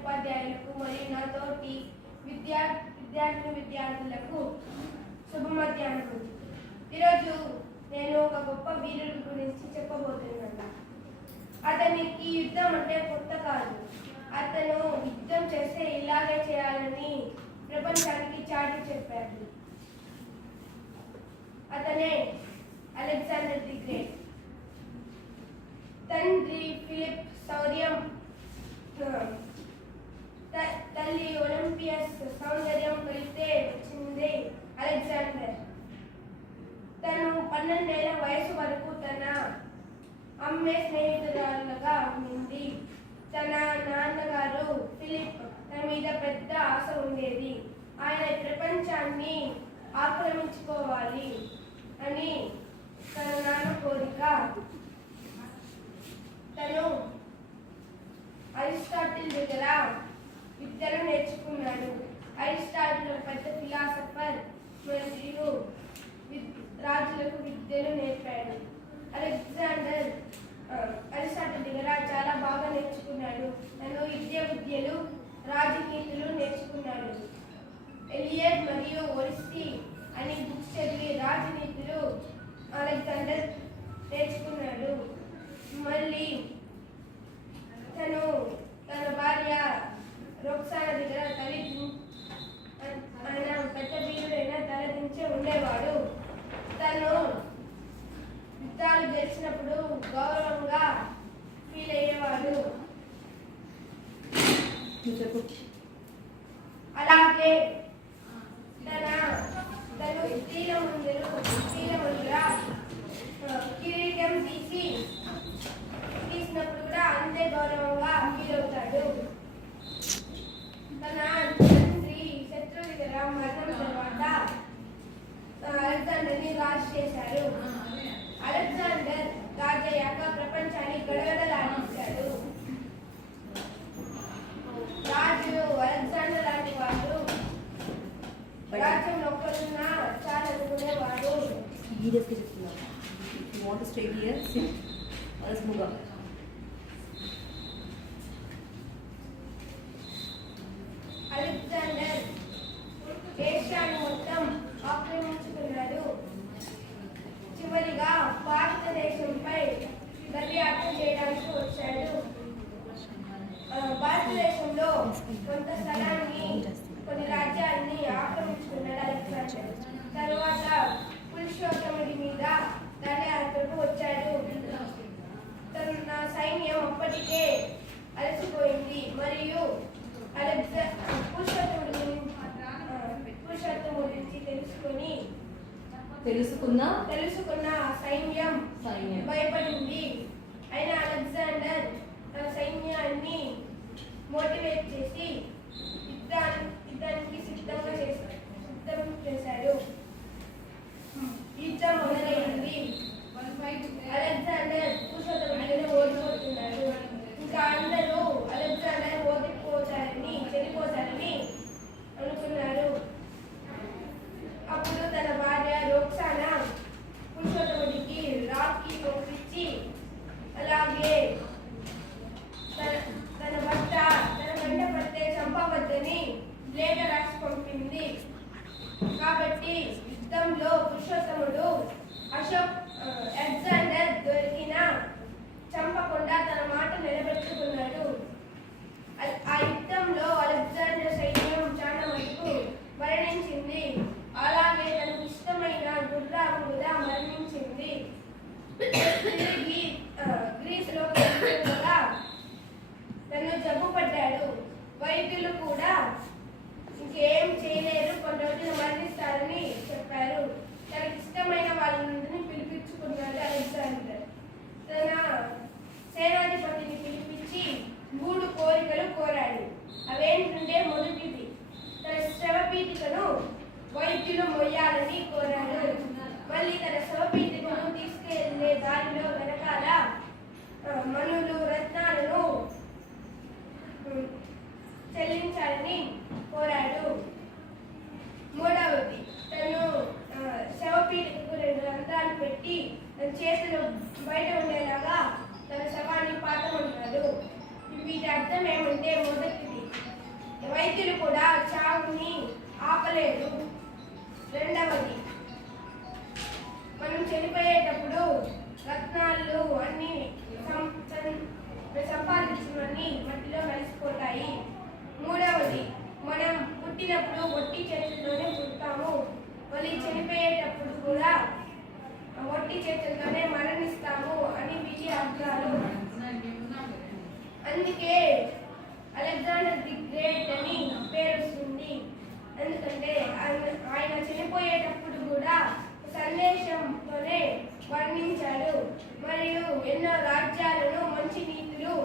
ఉపాధ్యాయులకు మరియు నా తోటి విద్యార్థులకు శుభ మధ్యాహ్నం. ఈరోజు నేను ఒక గొప్ప వీరుడి గురించి చెప్పబోతున్నాను. అతనికి యుద్ధం అంటే కొత్త కాదు. అతను యుద్ధం చేస్తే ఇలాగే చేయాలని ప్రపంచానికి చాటి చెప్పాడు. అతనే అలెగ్జాండర్ ది గ్రేట్. తండ్రి ఫిలిప్ శౌర్యం, తల్లి ఒలింపియస్ సౌందర్యం కలిస్తే వచ్చింది అలెగ్జాండర్. తను 12 ఏళ్ల వయసు వరకు తన అమ్మే స్నేహితురాలుగా ఉండింది. తన నాన్నగారు ఫిలిప్ తన మీద పెద్ద ఆశ ఉండేది. ఆయన ప్రపంచాన్ని ఆక్రమించుకోవాలి అని తన నాన్న కోరిక. తను అరిస్టాటిల్ దగ్గర విద్యను నేర్చుకున్నాడు. అరిస్టాటిల్ పెద్ద ఫిలాసఫర్ మరియు రాజులకు విద్యను నేర్పాడు. అరిస్టాటిల్ దగ్గర చాలా బాగా నేర్చుకున్నాడు. తను విద్యలు రాజనీతులు నేర్చుకున్నాడు. ఎలియట్ మరియు ఒడిస్సీ అని బుక్స్ చదివి రాజనీతులు అలెగ్జాండర్ నేర్చుకున్నాడు. మళ్ళీ తను తన భార్య రొక్సానా దగ్గర ఆయన పెద్ద వీరుడైన తలదించి ఉండేవాడు. తను యుద్ధాలు గెలిచినప్పుడు గౌరవంగా ఫీల్ అయ్యేవాడు. అలాగే తను స్త్రీల ముందర కిరీటం తీసినప్పుడు కూడా అంతే గౌరవంగా ఫీల్ అవుతాడు. తన తండ్రి శత్రు దగ్గర మరణం తర్వాత అలెగ్జాండర్ని రాజు చేశారు. అలెగ్జాండర్ రాజయ్యాక ప్రపంచాన్ని గడగడలాడించాడు. రాజు అలెగ్జాండర్ లాంటి వాడు రాజ్యంలో ఒక్కరున్నా చాలనుకునేవాడు. అలెగ్జాండర్ ఏషియాను మొత్తం ఆక్రమించుకున్నాడు. చివరిగా భారతదేశంపై దండయాత్ర చేయడానికి వచ్చాడు. భారతదేశంలో కొంత స్థలాన్ని, కొన్ని రాజ్యాన్ని ఆక్రమించుకున్నాడు అలెగ్జాండర్. తర్వాత పురుషోత్తముడి మీద దండయాత్రకు వచ్చాడు. తన సైన్యం అప్పటికే అలసిపోయింది మరియు పురుషోత్తముడి గురించి తెలుసుకున్న సైన్యం భయపడింది. అయినా అలెగ్జాండర్ తన సైన్యాన్ని మోటివేట్ చేసి యుద్ధానికి సిద్ధం చేశాడు. యుద్ధం మొదలైంది. అలెగ్జాండర్ పురుషోత్తముడిని ఓడిపోతున్నాడు. ఇంకా అందరూ అలెగ్జాండర్ చనిపోతారని అనుకున్నారు. అప్పుడు తన భార్య రొక్సానా పురుషోత్తముడికి రాఖీ పంపించి, అలాగే తన భర్త తన వెంట పడితే చంపవద్దని లేఖ రాసి పంపింది. కాబట్టి యుద్ధంలో పురుషోత్తముడు అలెగ్జాండర్ దొరికినా చంపకుండా తన మాట నిలబెట్టుకున్నాడు. ఆ యుద్ధంలో అలెగ్జాండర్ సైన్యం చాలా మటుకు మరణించింది. అలాగే తనకు ఇష్టమైన గుర్రాలు కూడా మరణించింది. గ్రీసులో తను జబ్బు పడ్డాడు. వైద్యులు కూడా ఇంకేం చేయలేరు, కొన్ని రోజులు మరణిస్తారని చెప్పారు. తనకి ఇష్టమైన వాళ్ళందరినీ పిలిపించుకున్నాడు అలెగ్జాండర్. తన సేనాధిపతిని పిలిపించి 3 కోరికలు కోరాడు. అవేంటంటే, మొదటిది తన శవపీఠికను వైద్యులు మొయ్యాలని కోరాడు. మళ్ళీ తన శవపీఠికను తీసుకెళ్లే దారిలో వెనకాల మనులు రత్నాలను చెల్లించాలని కోరాడు. మూడవది తను శవపీఠికకు 2 రంధ్రాలు పెట్టి తన చేతులు బయట ఉండేలాగా తన శవాన్ని పాతమన్నాడు. వీటి అర్థం ఏమంటే, మొదటిది వైద్యులు కూడా చావుని ఆపలేరు. రెండవది, మనం చనిపోయేటప్పుడు రత్నాలు అన్ని సంపాదించినవన్నీ మట్టిలో కలిసిపోతాయి. మూడవది, మనం పుట్టినప్పుడు ఒట్టి చేతుల్లోనే పుడతాము, మళ్ళీ చనిపోయేటప్పుడు కూడా ఒట్టి చేతులతోనే మరణిస్తాము అని వీటి అర్థాలు. అందుకే అలెగ్జాండర్ ది గ్రేట్ అని పేరు వస్తుంది. ఎందుకంటే ఆయన చనిపోయేటప్పుడు కూడా సందేశంతోనే వర్ణించాడు మరియు ఎన్నో రాజ్యాలను మంచి నీతులు